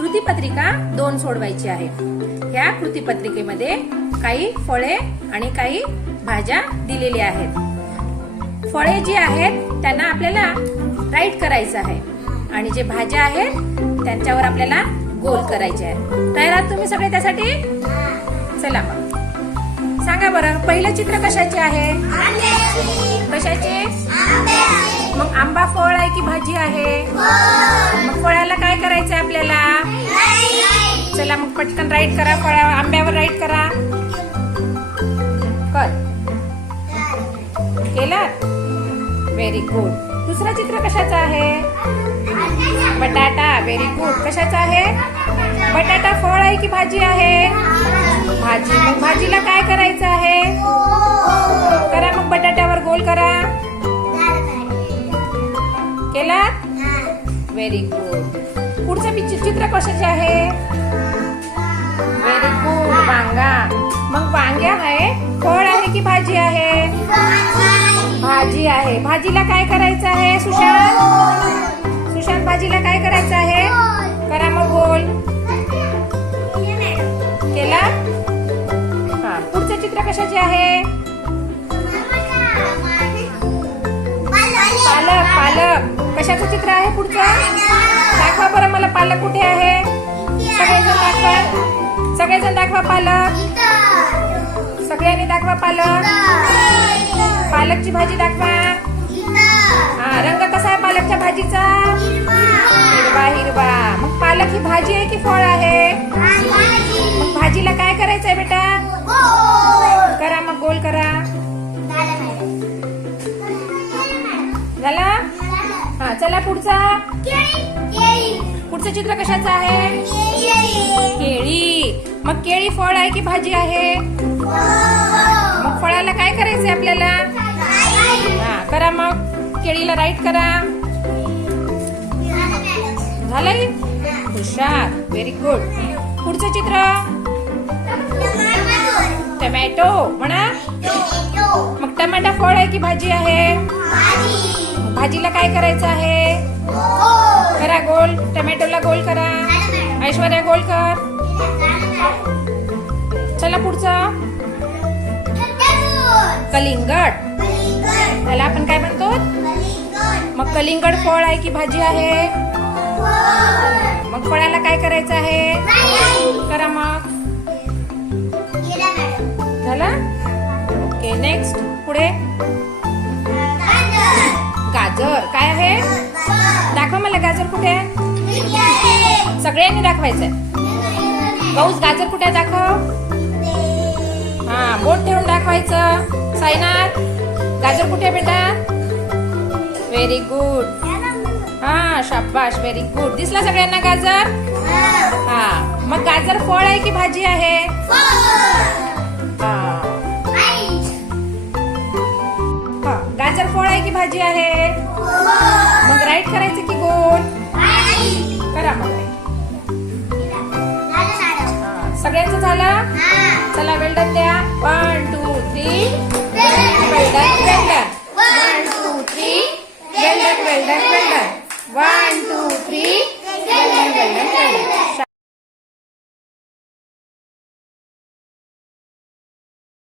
कृतीपत्रिका 2 सोडवायची आहे. ह्या कृतीपत्रिकेमध्ये काही फळे आणि काही भाज्या दिलेल्या आहेत. फळे जी आहेत त्यांना आपल्याला राईट करायचं आहे आणि जे भाज्या आहेत त्यांच्यावर आपल्याला गोल करायचे आहे. तयार आहात तुम्ही सगळे त्यासाठी? चला मग सांगा बरं, पहिलं चित्र कशाचे आहे? कशाचे? मग आंबा फळ आहे की भाजी आहे? मग फळाला काय करायचंय आपल्याला? चला मग पटकन राईट करा. आंब्यावर राईट करा. कर केला? Very good. दुसरं चित्र कशाचं आहे? बटाटा. Very good. कशाचा आहे? बटाटा फळ आहे की भाजी आहे? भाजी. मग भाजीला काय करायचं आहे? करा मग बटाट्यावर गोल करा. केला? Very good. पुढचं चित्र कशाचे आहे? Very good. वांगा. मग वांग्या आहे फळ आहे की भाजी आहे? भाजी आहे. भाजीला काय करायचं आहे सुशांत? सुशांत भाजीला काय करायचं आहे? करा मग गोल. केला? हा. पुढचं चित्र कशाचे आहे? पालक. पालक. कशाचं चित्र आहे पुढचं? दाखवा बरं मला पालक कुठे आहे? सगळेजण दाखवा. सगळेजण दाखवा पालक. सगळ्यांनी दाखवा पालक. पालकची भाजी दाखवा. हा. रंग कसा आहे पालकच्या भाजीचा? हिरवा हिरवा. मग पालक ही भाजी आहे की फळ आहे? मग भाजीला काय करायचंय बेटा? करा मग गोल करा. झाला? हा. चला पुढचा. पुढचं चित्र कशाचं आहे? केळी. मग केळी फळ आहे की भाजी आहे? मग फळाला काय करायचंय आपल्याला? हा. करा मग केळीला राईट करा. झालंय? हुशार. Very good. पुढचं चित्र? टमॅटो. म्हणा. मग टमाटा फळ आहे की भाजी आहे? भाजीला काय करायचं आहे? करा गोल. टमॅटोला गोल करा. ऐश्वर्या गोल कर. चला पुढचं. कलिंगड. त्याला आपण काय म्हणतो? मग कलिंगड फळ आहे की भाजी आहे? मग फळाला काय करायचं आहे? करा मग. झाला? ओके. नेक्स्ट. पुढे. गाजर. काय आहे? दाखवा मला गाजर कुठे आहे? सगळ्यांनी दाखवायचंय. गौस गाजर कुठे आहे दाखव. हा. बोट ठेवून दाखवायचं. साईनाथ गाजर कुठे आहे बेटा? Very good. हा. शाबाश. Very good. दिसला सगळ्यांना गाजर? हा. मग गाजर फळ आहे की भाजी आहे? हा. गाजर फळ आहे की भाजी आहे? मग राईट करायचं की गोल? करा मग. सगळ्यांचं झालं? चला वेल्डन द्या. 1 2 3 well done well done. 1 2 3 well done well done well done. 1